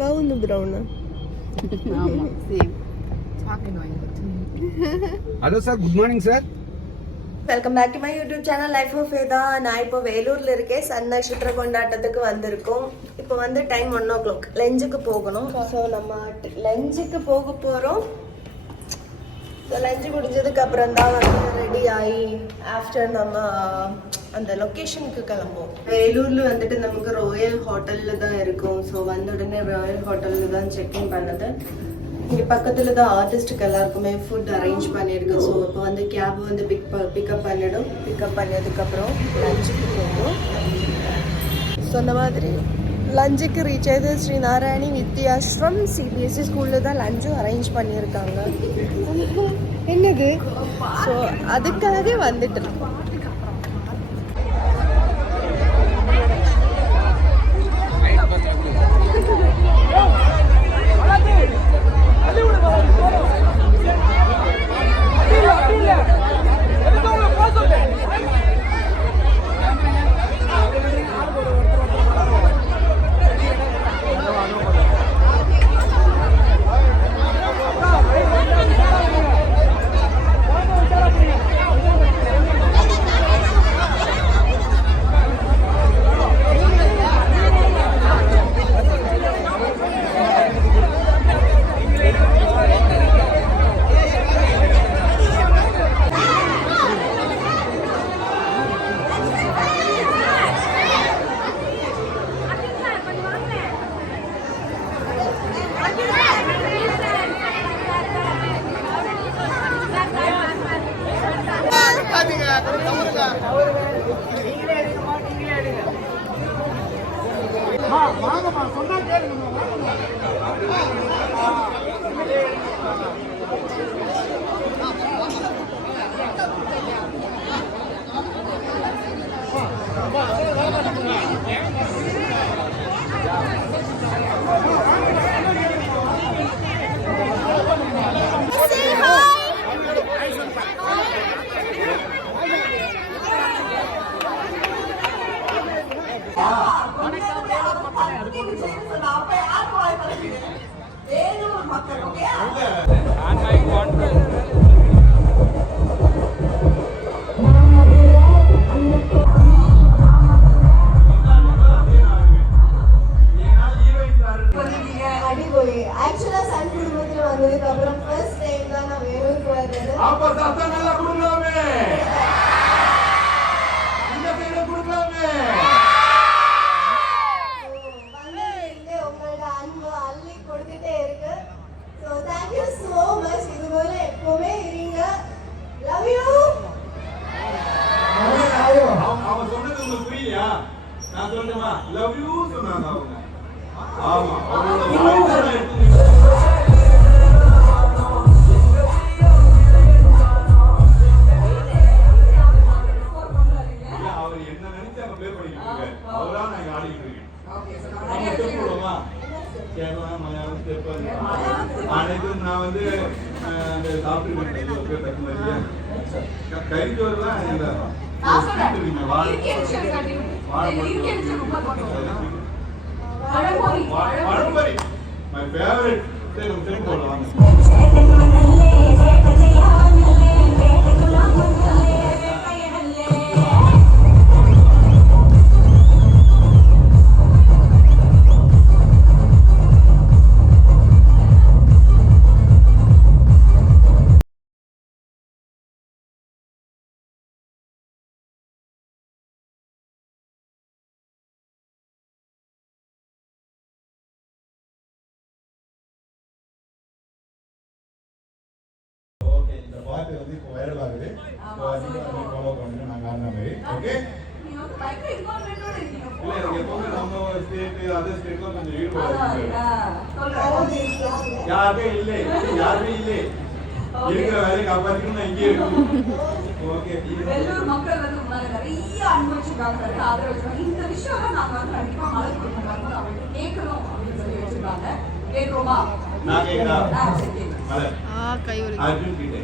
கவுந்து brown. ஆமா same. Hello sir, good morning sir. Welcome back to my YouTube channel life of Veda. நான் இப்போ வேலூர்ல இருக்கேன். சன் நட்சத்திர கொண்டாட்டத்துக்கு வந்திருக்கோம். இப்போ வந்து டைம் 1 o'clock. லஞ்சுக்கு போகணும். ஸோ நம்ம லஞ்சுக்கு போக போகிறோம். ஸோ லஞ்சு முடிஞ்சதுக்கு அப்புறம் தான் வந்து ரெடி ஆகி ஆஃப்டர் நம்ம அந்த லொக்கேஷனுக்கு கிளம்புவோம். வேலூரில் வந்துட்டு நமக்கு ராயல் ஹோட்டலில் தான் இருக்கும். ஸோ வந்த உடனே ராயல் ஹோட்டலில் தான் செக்இன் பண்ணது. இங்கே பக்கத்தில் தான் ஆர்டிஸ்ட்டுக்கு எல்லாருக்குமே ஃபுட் அரேஞ்ச் பண்ணியிருக்கு. ஸோ இப்போ வந்து கேப் வந்து பிக்கப் பண்ணிடும். பிக்கப் பண்ணதுக்கப்புறம் லஞ்சுக்கு போகும். சொன்ன மாதிரி லஞ்சுக்கு ரீச் ஆகுது. ஸ்ரீ நாராயணி வித்யாஸ்ரம் சிபிஎஸ்சி ஸ்கூலில் தான் லஞ்சும் அரேஞ்ச் பண்ணியிருக்காங்க. என்னது? ஸோ அதுக்காக வந்துட்டு இருக்கோம். வாங்கம்மா சொன்னா கேளுங்க. ஆக்சுவலா சன் குடும்பத்துல வந்ததுக்கு அப்புறம் ஃபர்ஸ்ட் டைம் தான் நான் வேலூருக்கு வர்றது. அப்ப சத்தம் நல்லா கொடுக்கலாமே. இந்த சைடு கொடுக்கலாமே. வந்ததுல உங்களோட அன்பு அள்ளி கொடுத்துட்டே இருக்கு. So thank you so much. இது போல எப்பவுமே இருங்க. Love you. அவன் சொன்னது உங்களுக்கு புரியலையா? நான் சொல்லணுமா? Love you சொன்னாங்க அவங்க. ஆமா அவர் என்ன நினைச்சு அங்க ப்ளே பண்ணிட்டு இருக்காரு. அவரா நான் ஆடிட்டு இருக்கேன். அனைத்தும் நான் வந்து சாப்பிட்டு கறிச்சோறுலாம் பழம்பரி மை ஃபேவரட். சரி போடலாம். பாட்டு வந்து இப்போ வைரல் ஆகுது. ஸோ அதிகமாக ஃபாலோ பண்ணுங்க. நாங்கள் ஆடின மாதிரி ஓகே. இல்லை எனக்கு எப்பவுமே நம்ம ஸ்டேட்டு அதர் ஸ்டேட்லாம் கொஞ்சம் ஈடுபாடு யாருமே இல்லை. இருக்கிற வேலையை காப்பாற்றிக்கணும். இங்கே இருக்கும். ஓகே. வெள்ளூர் மக்கள் வந்து நிறைய அனுபவிச்சிருக்காங்க, ஆதரவு வச்சிருக்காங்க. இந்த விஷயம் நாங்கள் வந்து கண்டிப்பாக மழை கொடுக்கணும், அவங்க கேட்கணும் அப்படின்னு சொல்லி வச்சிருக்காங்க. கேட்குறோமா? நான் கேட்குறேன். அர்ஜுன் கிட்டே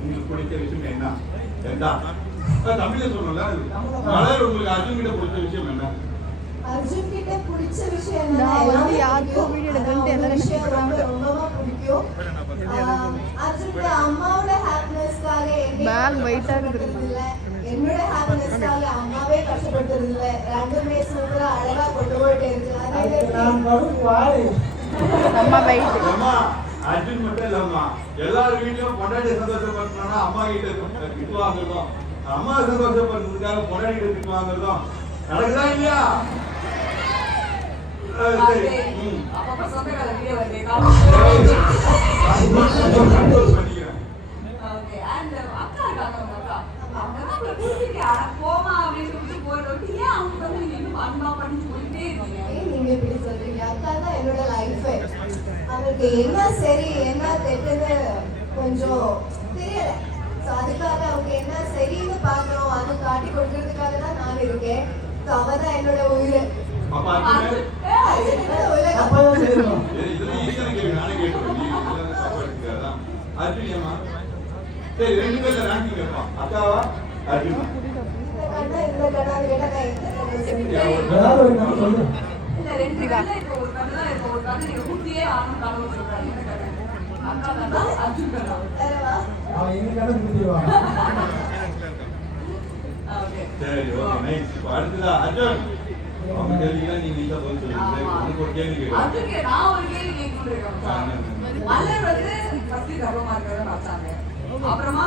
உங்களுக்கு பிடிச்ச விஷயம் என்ன? தமிழ்ல சொல்லல. மலர் உங்களுக்கு அர்ஜுன் கிட்ட பிடிச்ச விஷயம் என்ன? அர்ஜுன் கிட்ட பிடிச்ச விஷயம் என்ன? இது அம்மாவோட ஹாப்பினஸ்க்காக Bag weight ஆ இருக்குது. என்னோட ஹாப்பினஸ்க்காக அம்மாவே கஷ்டப்படுறது இல்ல. ரெண்டுமே சூப்பரா அழகா கொண்டு போயிட்டே இருக்கு. அம்மா weight. அம்மா அர்ஜுன் மட்டும் இல்லம்மா எல்லார் வீட்லயும் பொண்டாட்டி சந்தோஷப்படுத்தணும்னா அம்மா கிட்ட திட்டு வாங்குறதும் அம்மா சந்தோஷப்படுறதுக்காக பொண்டாட்டி கிட்ட திட்டு வாங்குறதும் நடக்குதா இல்லையா? சரி. அப்பப்ப சொந்தக்கார வீடியோ வருது. கண்ட்ரோல் பண்ணிக்கிறேன். ஓகே அண்ட் அக்கா இருக்காங்க உங்க அக்கா. அவங்க தான் ஒரு கூட்டிட்டு அட போமா அப்படின்னு சொல்லிட்டு போயிட்டு ஏன் அவங்க வந்து நீங்க இன்னும் அன்பா பண்ணி சொல்லிட்டே இருக்கீங்க? நீங்க இப்படி சொல்றீங்க. அக்கா தான் என்னோட லைஃப். அவருக்கு என்ன சரி என்ன தெட்டுன்னு கொஞ்சம் தெரியல. ஸோ அதுக்காக அவங்க என்ன சரின்னு பார்க்கணும் அதை காட்டி கொடுக்கறதுக்காக தான் நான் இருக்கேன். ஸோ அவ தான் என்னோட உயிர். அப்பா அர்ஜுன் என்னோட உயிர். இதெல்லாம் ஈஸியான கேள்வி நானே கேட்டுருவேன். நீங்க இதெல்லாம் சாப்பாடுக்கு அதான். அர்ஜுன் ஏமா? சரி ரெண்டு பேர்ல ரேங்கிங் வைப்பான். அக்காவா அர்ஜுனா? இந்த கண்ணா கேட்டா நான் எந்த சொல்லுங்க. இல்ல ரெண்டு கண்ணு இப்போ ஒரு கண்ணு தான் இப்போ ஒரு கண்ணு நீங்க குட்டியே ஆணும் கனவு சொல்றாங்க. இந்த கண்ணு அக்கா கண்ணா அர்ஜுன் கண்ணா. தரவா? ஓகே சரி ஓகே நைஸ். இப்போ அடுத்ததா அர்ஜுன் அவங்க கேள்விக்கெல்லாம் நீங்க நீங்க பதில் சொல்லுங்க. உங்களுக்கு ஒரு கேள்வி கேட்குறேன். அதுக்கு நான் ஒரு கேள்வி கேட்கணும். மலர் வந்து ஃபர்ஸ்ட் கர்ப்பமா இருக்கிறத மறைச்சாங்க. அப்புறமா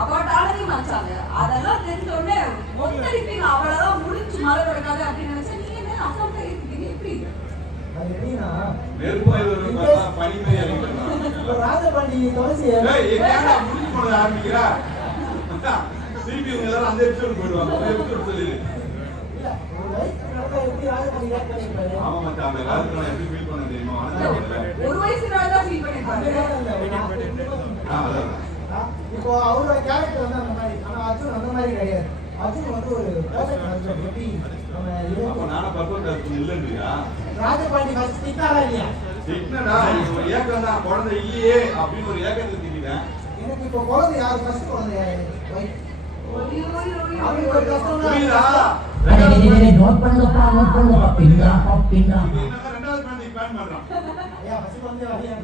அபாட்டாலி மறைச்சாங்க. அதெல்லாம் தெரிஞ்ச உடனே ஒத்தரிப்பீங்க அவ்வளவுதான் முடிஞ்சு மலரோட கதை அப்படின்னு நினைச்சா நீங்க என்ன அசால்ட்டா இருக்கீங்க? எப்படி நெருப்பாய் ஒரு பனிமலை அறிவிக்கிறான். ராஜபாண்டி துளசி ஏய் ஏன்டா முடிஞ்சு போட ஆரம்பிக்கிறா? திருப்பி இவங்க எல்லாரும் அந்த எபிசோட் போயிடுவாங்க. அந்த எபிசோட் சொல்லிடு. ஆமா மச்சான் அந்த காலத்துல நான் எப்படி ஃபீல் பண்ண தெரியுமா? ஒரு வயசுனால தான் ஃபீல் பண்ணிருப்பாங்க. அதான் இப்போ அவரோட கேரக்டர் வந்து அந்த மாதிரி. ஆனா அர்ஜுன் அந்த மாதிரி கிடையாது. அர்ஜுன் வந்து ஒரு பெர்ஃபெக்ட் ஹஸ்பண்ட். எப்படி நம்ம அப்ப நானும் பர்ஃபெக்ட்டா இருக்கணும் இல்லைன்றியா? ராஜபாண்டி ஃபர்ஸ்ட் திட்டாரா இல்லையா? திட்டினடா ஒரு ஏக்கம் தான் குழந்தை இல்லையே அப்படின்னு ஒரு ஏக்கத்தை திட்டிட்டேன். எனக்கு இப்போ குழந்தை யாரு ஃபர்ஸ்ட் குழந்தை யாரு? அவருக்கு ஒரு கஷ்டம் புரியுதா? நோட் பண்ணுப்பா பின்னா பின்னா இது என்னன்னா ரெண்டாவது குழந்தை பிளான் பண்றான். ஐயா ஃபர்ஸ்ட் குழந்தை வரையா?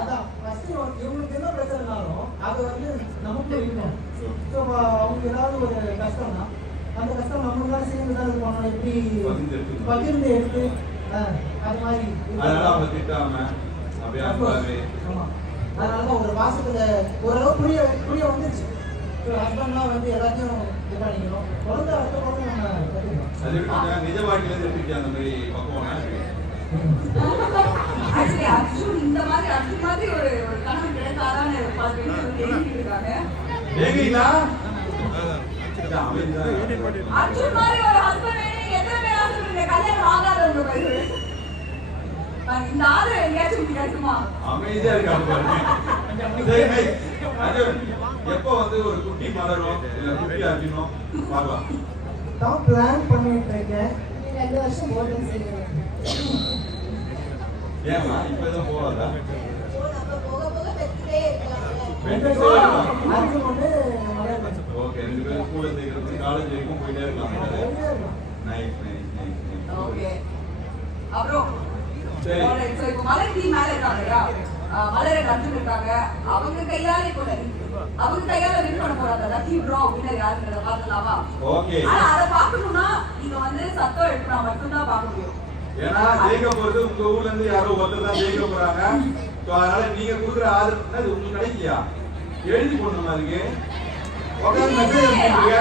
அதான் ஃபர்ஸ்ட் இவங்களுக்கு என்ன பிரச்சனைனாலும் அது வந்து நமக்கு இருக்கணும். ஸோ அவங்க ஏதாவது ஒரு கஷ்டம்னா அந்த கஷ்டம் நம்மளுக்கு தான் சேர்ந்து தான் இருக்கணும். எப்படி பகிர்ந்து எடுத்து அது மாதிரி அதனால அவங்க திட்டாம அப்படியே அன்பாவே. ஆமா அதனால ஒரு மாசத்துல ஓரளவு புரிய வந்துருச்சு. ஹஸ்பண்ட்லாம் வந்து எல்லாத்தையும் இது பண்ணிக்கணும். குழந்தை அடுத்த குழந்தை நம்ம கற்றுக்கணும். அது எப்படி நிஜ வாழ்க்கையில எப்படி அந்த மாதிரி பக்குவம் ஆக்சுவலி அர்ஜுன் இந்த மாதிரி அர்ஜுன் மாதிரி ஒரு கணவன் கிடைக்காதான்னு பார்த்துட்டு இருக்காங்க. ஏங்கீங்களா? அர்ஜுன் மாதிரி ஒரு ஹஸ்பண்ட் வேணும் எத்தனை பேர் ஆசைப்படுறீங்க? கல்யாணம் ஆகாதவங்க பேரு இந்த ஆதரவு எங்கேயாச்சும் கிடைக்குமா? அமைதியா இருக்காங்க. எப்போ வந்து ஒரு குட்டி மலரும் இல்ல குட்டி அர்ஜுனோ பார்க்கலாம். தான் பிளான் பண்ணிட்டு இருக்கேன். 2 வருஷம் போர்டிங் செய்யணும். ஏமா இப்ப எதுவும் போகாதா? நம்ம போக போக பெற்றுட்டே இருக்கலாம். அர்ஜுன் வந்து ஓகே ரெண்டு பேரும் ஸ்கூல்ல சேர்க்கறது காலேஜ் வரைக்கும் போயிட்டே இருக்கலாம். Nice nice nice. ஓகே அப்புறம் சரி. சோ இப்போ மலர் டீம் மேல இருக்காங்கயா. மலர் அர்ஜுன் இருக்காங்க. அவங்க கையால இப்போ அவங்க கையால வின் பண்ண போறாங்க. லக்கி ட்ரா வின்னர் யாருன்றத பார்க்கலாமா? ஓகே. ஆனா அத பார்க்கணும்னா நீங்க வந்து சத்தம் எடுத்தா மட்டும் தான் பார்க்க முடியும். ஏன்னா ஜெயிக்க போறது உங்க ஊர்ல இருந்து யாரோ ஒருத்தர் தான் ஜெயிக்க போறாங்க. சோ அதனால நீங்க கொடுக்குற ஆதரவு அது உங்களுக்கு கிடைக்கலையா? எழுதி போடணுமா அதுக்கு? உட்காந்து மெசேஜ் அனுப்பிட்டுருக்க.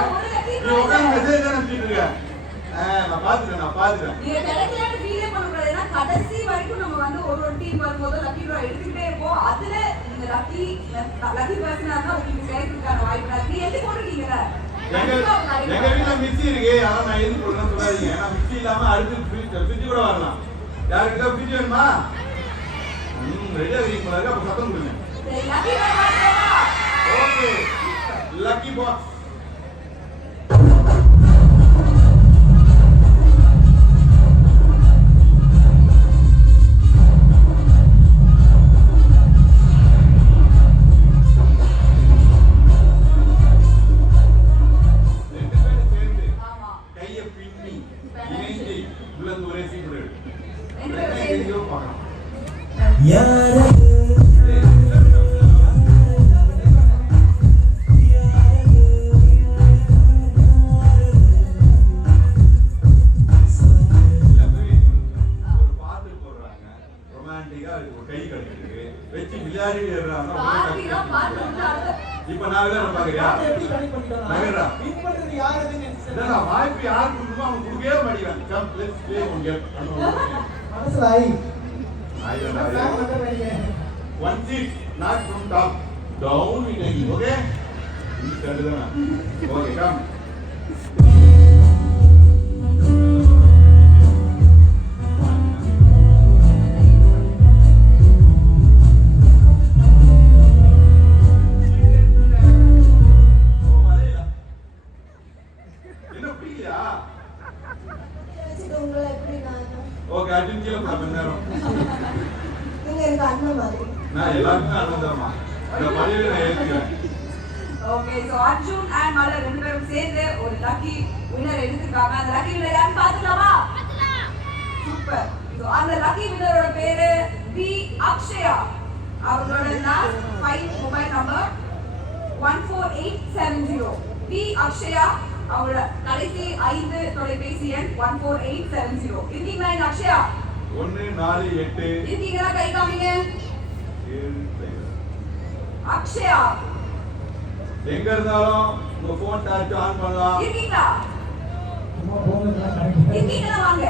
நீ உட்காந்து மெசேஜ் தான் அனுப்பிட்டுருக்க. நான் பாத்துட்டேன். நீங்க கிடைக்கலன்னு ஃபீலே பண்ணக்கூடாது. ஏன்னா கடைசி வரைக்கும் நம்ம வந்து ஒரு டீம் வரும்போது லக்கி ட்ரா எடுத்துக்கிட்டே இருப்போம். அதுல நீங்க லக்கி பர்சனா இருந்தா உங்களுக்கு கிடைக்கிறதுக்கான வாய்ப்பு இருக்கு. நீ எழுதி போட்டுருக்கீங்கல்ல? எங்க வீட்டுல மிக்ஸி இருக்கு. ஆனா நான் எழுதி போடுறேன்னு சொல்லாதீங்க. ஏன்னா மிக்ஸி இல்லாம அடுத்து ஃப்ரிட்ஜ் கூட வரலாம். யாருக்கிட்ட ஃப்ரிட்ஜ் வேணுமா? ரெடியா இருக்கீங்களா? அப்ப சத்தம் கொடுங்க. Lucky draw okay lucky box. ஒரே சீக்கிரம் யாரு விளையாட பாக்குறியா? நாம எப்படி கனெக்ட் பண்ணிட்டோம்? நகர்றா. வின் பண்றது யாருன்னு என்னடா வாய்ப்பு யார் கொடுக்கணுமோ அவன் கொடுக்கவே மாட்டேங்கிறான். Come let's play one game. மனசுல ஆயி ஆயிரடா. நான் வந்து நினைக்கிறேன். One seat, not from top. Down we take it, okay? This side தானா? Okay, come. என்ன புரியலையா? உங்களை எப்படி நான் Okay, அர்ஜுன் கீழே போடா கொஞ்ச நேரம். நீங்க எனக்கு அண்ணன் மாதிரி. நான் எல்லாருக்கும் ஆனந்தமா. இந்த பதவியை நான் ஏற்றுக்கிறேன். ஓகே சோ அர்ஜுன் அண்ட் மலர் ரெண்டு பேரும் சேர்ந்து ஒரு லக்கி வின்னர் எடுத்துருக்காங்க. அந்த லக்கி வின்னர் யாருன்னு பாத்துக்கலாமா? சூப்பர். சோ அந்த லக்கி வின்னரோட பேரு பி அக்ஷயா. அவங்களோட last 5 mobile number 14870. B Akshaya அவங்களோட கடைசி 5 தொலைபேசி எண் 14870. இருக்கீங்களா இந்த அக்ஷயா? 1 4 8 இருக்கீங்களா? கை காமிங்க. 7 அக்ஷயா எங்க இருந்தாலும் உங்க போன் டார்ச் ஆன் பண்ணலாம். இருக்கீங்களா? சும்மா போனதுலாம் கரெக்ட். இருக்கீங்களா? வாங்க.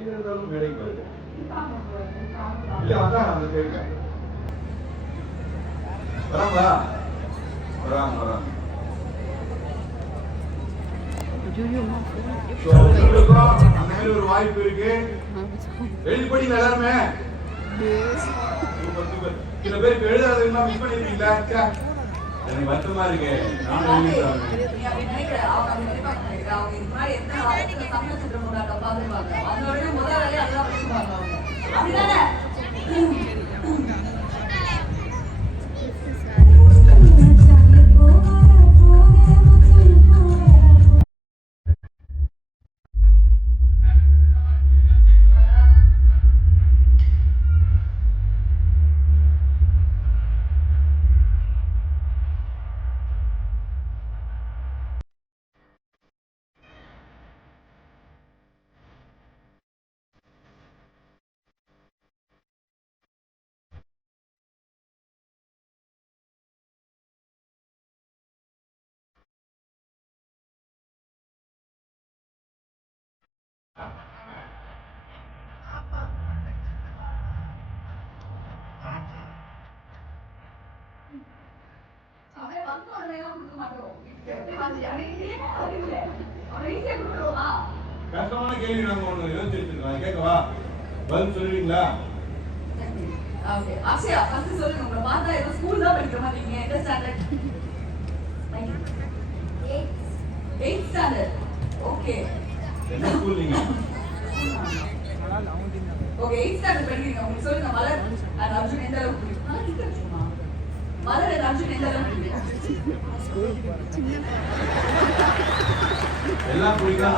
எங்க இருந்தாலும் வேலைக்கு வருது. இல்ல அதான் அந்த கேட்கிறேன். வராங்களா? வராங்க. So, உங்களுக்கும் அந்த மாதிரி ஒரு வாய்ப்பு இருக்கு. எழுதி படிங்க எல்லாருமே. Super super. சில பேருக்கு எழுதாதது இன்னும் மிஸ் பண்ணிருக்கீங்களா? எனக்கு வருத்தமா இருக்கு. நானும் எழுதிட்டேன். நீ அப்படி நினைக்கிற, அவங்க அப்படி நினைப்பாங்க. அவங்க இதுக்கு முன்னாடி எத்தனை வருஷம் தமிழ் சித்திரம் கொண்டாட்டம் பார்த்துருப்பாங்க. அந்த உடனே முதல் வேலையை அதெல்லாம் படிச்சுப்பாங்க அவங்க. அப்படிதானே? அவன் வந்த உடனே எல்லாம் கொடுக்க மாட்டோம். எப்படி வந்து அவன் ஈஸியா கொடுத்துருவா. கஷ்டமான கேள்வி நாங்க ஒண்ணு யோசிச்சு வச்சிருக்கோம். கேட்கவா? பதில் சொல்லுவீங்களா? ஓகே அக்ஷயா ஃபர்ஸ்ட் சொல்லுங்க. உங்களை பார்த்தா ஏதோ ஸ்கூல் தான் படிக்கிற மாதிரி இருக்கீங்க. எந்த ஸ்டாண்டர்ட்? 8th standard. ஓகே. என்ன ஸ்கூல் நீங்க? ஓகே 8th ஸ்டாண்டர்ட் படிக்கிறீங்க. உங்களுக்கு சொல்லுங்க மலர் and அர்ஜுன் எந்த அளவுக்கு பிடிக்கும்? நான் கிட்ட வச்சுமா. மலர் and அர்ஜுன் எந்த அளவுக்கு பிடிக்கும்? எல்லாம் பிடிக்கும்.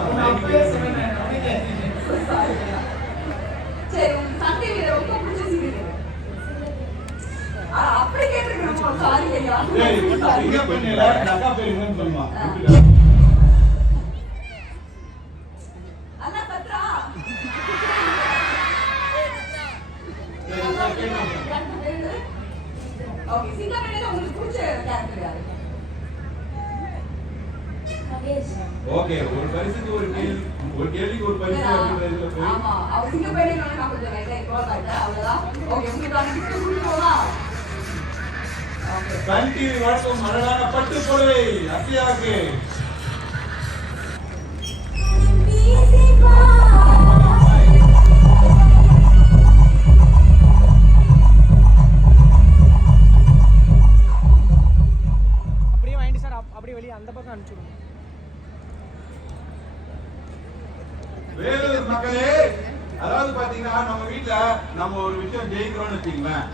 சரி உங்களுக்கு சண்டே வீரர் ரொம்ப பிடிச்ச சீரியல்? அப்படி கேட்டிருக்கேன். சாரி ஐயா. எங்க பண்ணல அக்கா பேர் என்னன்னு சொல்லுமா? அண்ணா பத்ரா. ஓகே சிங்கப்பெண்ணில உங்களுக்கு பிடிச்ச கேரக்டர் யாரு? ஓகே ஒரு பரிசுக்கு ஒரு கேள்விக்கு ஒரு பரிசு அப்படிங்கிறது. ஆமா அவர் சிங்கப்பெண்ணில நான் கொஞ்சம் லைட்டா இப்போ காட்ட அவ்வளவுதான். ஓகே உங்களுக்கு அந்த கிஃப்ட் கொடுத்துருவோமா? ஓகே சன் டிவி வழங்கும் அழகான பட்டு புடவை அக்ஷயாவுக்கு. அப்படியே வாங்கிட்டு சார் அப்படியே வெளியே அந்த பக்கம் அனுப்பிச்சுடுங்க. வேலூர் மக்களே அதாவது பாத்தீங்கன்னா நம்ம வீட்ல நம்ம ஒரு விஷயம் ஜெயிக்கிறோம்னு வச்சுக்கீங்களேன்,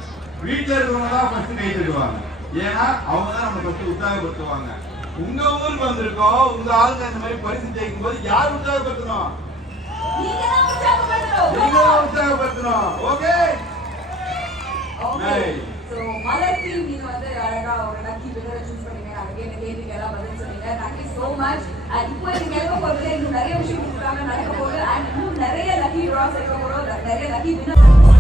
வீட்டுல இருக்கிறவங்க தான் ஃபர்ஸ்ட் கை தட்டுவாங்க. ஏன்னா அவங்க தான் நம்ம ஃபர்ஸ்ட் உற்சாகப்படுத்துவாங்க. உங்க ஊருக்கு வந்திருக்கோம், உங்க ஆளுங்க இந்த மாதிரி பரிசு ஜெயிக்கும் போது யார் உற்சாகப்படுத்தணும்? நீங்க தான் உற்சாகப்படுத்தணும். நீங்க தான் உற்சாகப்படுத்தணும். Okay Okay. So, மலர்த்தி நீங்க வந்து அழகா ஒரு லக்கி வின்னரை சூஸ் பண்ணீங்க. அதுக்கு என்ன கேள்விக்கு எல்லாம் பதில் சொன்னீங்க. Thank you so much. And இப்போ நீங்க கேட்க போறது இன்னும் நிறைய விஷயம் கொடுக்குறாங்க, நடக்க போகுது. And இன்னும் நிறைய லக்கி டிராஸ் இருக்க போறோம், நிறைய லக்கி வின்னர்